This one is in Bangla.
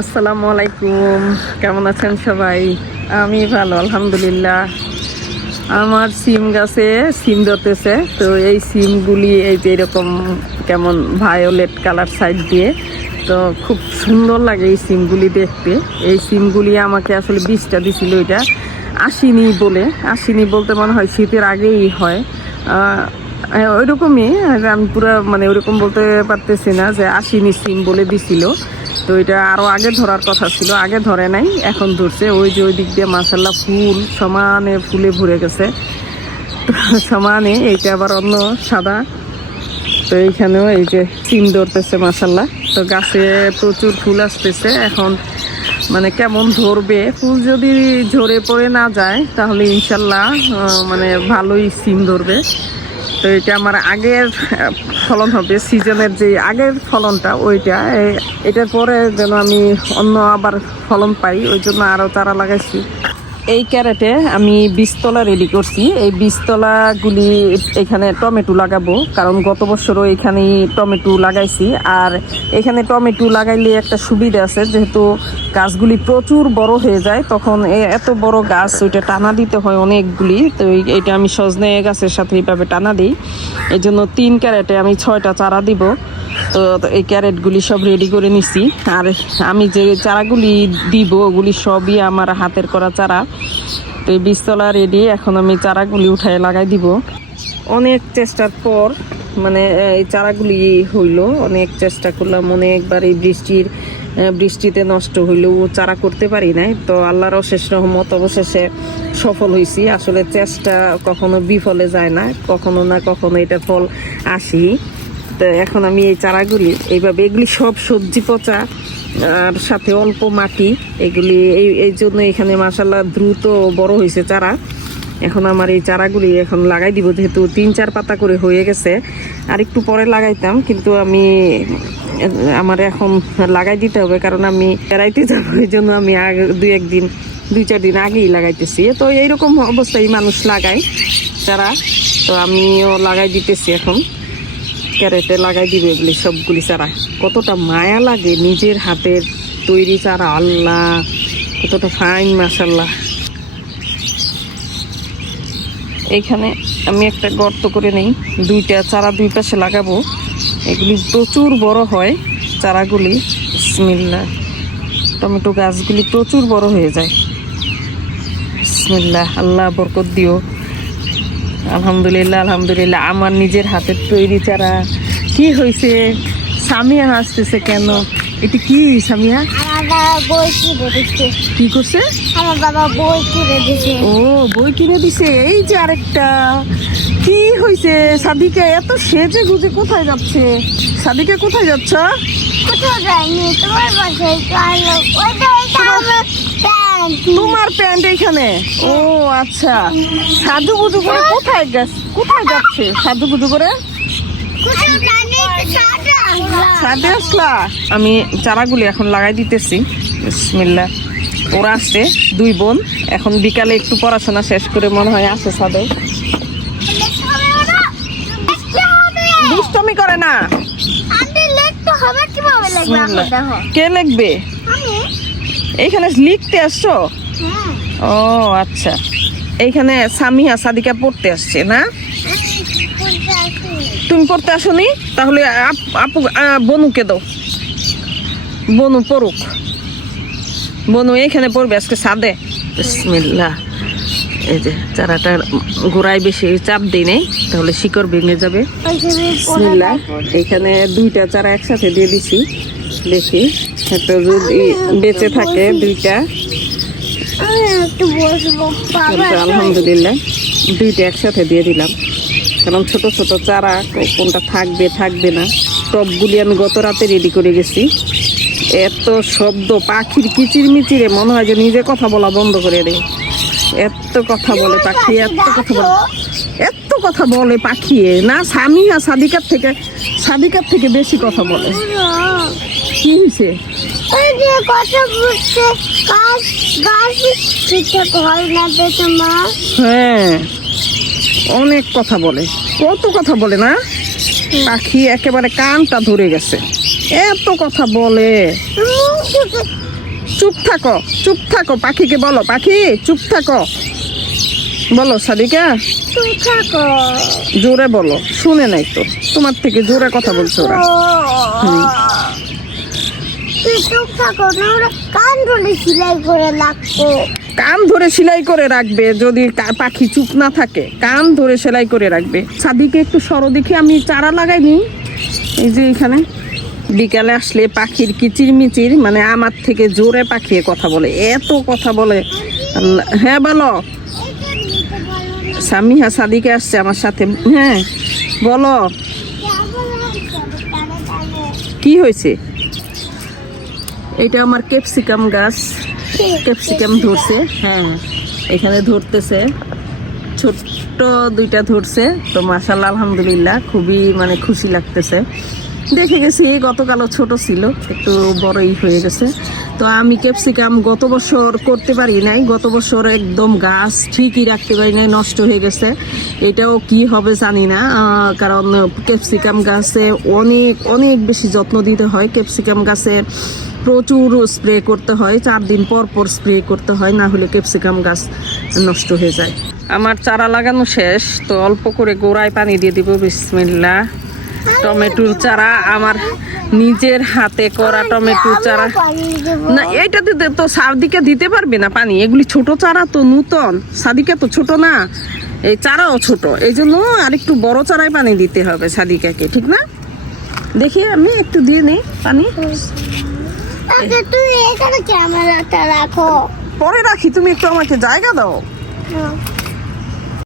আসসালামু আলাইকুম। কেমন আছেন সবাই? আমি ভালো আলহামদুলিল্লাহ। আমার সিম গাছে সিম ধরতেছে তো এই সিমগুলি এই যে এরকম কেমন ভায়োলেট কালার সাইড দিয়ে তো খুব সুন্দর লাগে এই সিমগুলি দেখতে। এই সিমগুলি আমাকে আসলে বীজটা দিছিল এটা আসিনি বলে আসিনি বলতে মনে হয় শীতের আগেই হ্যাঁ, ওইরকমই আমি পুরো মানে ওইরকম বলতে পারতেছি না যে আসিনি সিম বলে দিছিল। তো এটা আরও আগে ধরার কথা ছিল, আগে ধরে নাই, এখন ধরছে। ওই যে ওই দিক দিয়ে মাসাল্লাহ ফুল সমানে ফুলে ভরে গেছে। তো সমানে, এইটা আবার অন্য সাদা। তো এইখানেও এই যে সিম ধরতেছে মাসাল্লাহ তো গাছে প্রচুর ফুল আসতেছে। এখন মানে কেমন ধরবে? ফুল যদি ঝরে পড়ে না যায়, তাহলে ইনশাল্লাহ মানে ভালোই সিম ধরবে। তো এটা আমার আগের, ফলন হবে, সিজনের যে আগের ফলনটা, ওইটা। এটার পরে যেন আমি অন্য আবার ফলন পাই, ওই জন্য আরও তারা লাগাইছি। এই ক্যারেটে আমি বীজতলা রেডি করছি। এই বীজতলাগুলি এখানে টমেটো লাগাবো, কারণ গত বছরও এখানে টমেটো লাগাইছি। আর এখানে টমেটো লাগাইলে একটা সুবিধা আছে, যেহেতু গাছগুলি প্রচুর বড় হয়ে যায়, তখন এত বড় গাছ, ওইটা টানা দিতে হয় অনেকগুলি। তো এটা আমি সজনে গাছের সাথে এইভাবে টানা দিই। এই জন্য তিন ক্যারেটে আমি ছয়টা চারা দিব। তো এই ক্যারেটগুলি সব রেডি করে নিছি। আর আমি যে চারাগুলি দিব, ওগুলি সবই আমার হাতের করা চারা। তো এই বীজতলা রেডি এখন আমি চারাগুলি উঠায় লাগাই দিব। অনেক চেষ্টার পর মানে এই চারাগুলি হইল। অনেক চেষ্টা করলাম অনেকবার এই বৃষ্টির বৃষ্টিতে নষ্ট হইলেও চারা করতে পারি নাই। তো আল্লাহর অশেষ রহমত, অবশেষে সফল হয়েছি আসলে চেষ্টা কখনো বিফলে যায় না, কখনো না কখনো এটা ফল আসি। তো এখন আমি এই চারাগুলি, এইভাবে এগুলি সব সবজি পচা, আর সাথে অল্প মাটি, এগুলি এই এই জন্য এখানে মাসাল্লাহ দ্রুত বড় হয়েছে চারা। এখন আমার এই চারাগুলি এখন লাগাই দিব, যেহেতু তিন চার পাতা করে হয়ে গেছে। আর একটু পরে লাগাইতাম, কিন্তু আমি, আমার এখন লাগাই দিতে হবে, কারণ আমি বেড়াইতে যাব, এই জন্য আমি আগে দুই একদিন, দুই চার দিন আগেই লাগাইতেছি। তো এইরকম অবস্থায় মানুষ লাগায় চারা, তো আমিও লাগাই দিতেছি এখন। ক্যারেটে লাগাই দিবে এগুলি সবগুলি চারা কতটা মায়া লাগে নিজের হাতের তৈরি চারা আল্লাহ, কতটা ফাইন মাসাল্লাহ এইখানে আমি একটা গর্ত করে নেই, দুইটা চারা দুই পাশে লাগাবো। এগুলি প্রচুর বড় হয় চারাগুলি। বিসমিল্লাহ। টমেটো গাছগুলি প্রচুর বড় হয়ে যায়। বিসমিল্লাহ, আল্লাহ বরকত দিও। আলহামদুলিল্লাহ আলহামদুলিল্লাহ। আমার নিজের হাতের তৈরি চারা। কি হয়েছে সামিয়া হাসতেছে কেন? এটা কি সামিয়া? কি করছে? আমার বাবা বই কিনে ও বই কিনে দিছে। এই যে আরেকটা। কি হয়েছে সাদিকা? এত সেজে গুজে কোথায় যাচ্ছে? সাদিকা কোথায় যাচ্ছ? কোথাও যায়নি। তোমার বাসায় তোমার প্যান্ট এখানে? ও আচ্ছা। সাধু গুজু করে কোথায় গেছ কোথায় যাচ্ছে সাধু গুজু করে? সাদা আমি চারাগুলি এখন লাগাই দিতেছি। বিসমিল্লাহ ওরা আসছে দুই বোন। এখন বিকালে একটু পড়াশোনা শেষ করে মনে হয় আসে ছাদে দুষ্টমি করে না। কে লিখবে? আমি এইখানে লিখতে আসছো? ও আচ্ছা। এইখানে সামিহা সাদিকা পড়তে আসছে না? তুমি পড়তে আসোনি? তাহলে আপ- আপু বনুকে দাও। বনু পড়ুক। বনু এখানে পড়বে আজকে সাদে। বিসমিল্লাহ। এই যে চারাটার গোড়ায় বেশি চাপ দিই নেই তাহলে শিকড় ভেঙে যাবে। বিসমিল্লাহ। এখানে দুইটা চারা একসাথে দিয়ে দিছি। দেখি। একটা যদি বেঁচে থাকে দুইটা। আলহামদুলিল্লাহ দুইটা একসাথে দিয়ে দিলাম। কারণ ছোট ছোট চারা কোনটা থাকবে থাকবে না। টবগুলি আমি গত রাতে রেডি করে গেছি। এত শব্দ, পাখির কিচির মিচিরে মনে হয় যে নিজে কথা বলা বন্ধ করে দেয়। এত কথা বলে পাখি, এত কথা বলে। এত কথা বলে পাখি। না সামিহা সাদিকার থেকে সাদিকার থেকে বেশি কথা বলে। কি হয়েছে? কথা বলছে গাছ গাছ ঠিকঠাক হয় না তো তোমার? হ্যাঁ অনেক কথা বলে। কত কথা বলে না? পাখি একেবারে কানটা ধরে গেছে। এত কথা বলে। চুপ থাকো চুপ থাকো পাখিকে বলো। পাখি চুপ থাকো। বলো সাদিকা? জোরে বলো শুনে নাই তো। তোমার থেকে জোরে কথা বলছো ওরা। কান ধরে সেলাই করে রাখবে যদি পাখি চুপ না থাকে কান ধরে সেলাই করে রাখবে। সাদিকে একটু সরো দেখি আমি চারা লাগাইনি এই যে এখানে। বিকালে আসলে পাখির কিচির মিচির মানে আমার থেকে জোরে পাখি কথা বলে এত কথা বলে। হ্যাঁ বলো। সামিহা সাদিকে আসছে আমার সাথে। হ্যাঁ বলো। কি হয়েছে? এটা আমার ক্যাপসিকাম গাছ। ক্যাপসিকাম ধরছে হ্যাঁ এখানে ধরতেছে। ছোট্ট দুইটা ধরছে। তো মাসাল্লাহ আলহামদুলিল্লাহ, খুবই মানে খুশি লাগতেছে। দেখে গেছি, গতকালও ছোট ছিল, একটু বড়ই হয়ে গেছে। তো আমি ক্যাপসিকাম গত বছর করতে পারি নাই। গত বছর একদম গাছ ঠিকই রাখতে পারি নাই, নষ্ট হয়ে গেছে। এটাও কি হবে জানি না কারণ ক্যাপসিকাম গাছে অনেক অনেক বেশি যত্ন দিতে হয়। ক্যাপসিকাম গাছে প্রচুর স্প্রে করতে হয়, চার দিন পর পর স্প্রে করতে হয়, না হলে ক্যাপসিকাম গাছ নষ্ট হয়ে যায়। আমার চারা লাগানো শেষ, তো অল্প করে গোড়ায় পানি দিয়ে দিব বিসমিল্লা টমেটোর চারা আমার নিজের হাতে করা টমেটোর চারা। না এইটা দিতে তো সাদিকে দিতে পারবে না পানি। এগুলি ছোট চারা তো নূতন। সাদিকা তো ছোট না। এই চারাও ছোট। এই জন্য আর একটু বড় চারায় পানি দিতে হবে সাদিকাকে ঠিক না? দেখি আমি একটু দিয়ে নিই পানি। তুই এখানে ক্যামেরাটা রাখো। পরে রাখি তুমি একটু আমাকে জায়গা দাও। হ্যাঁ।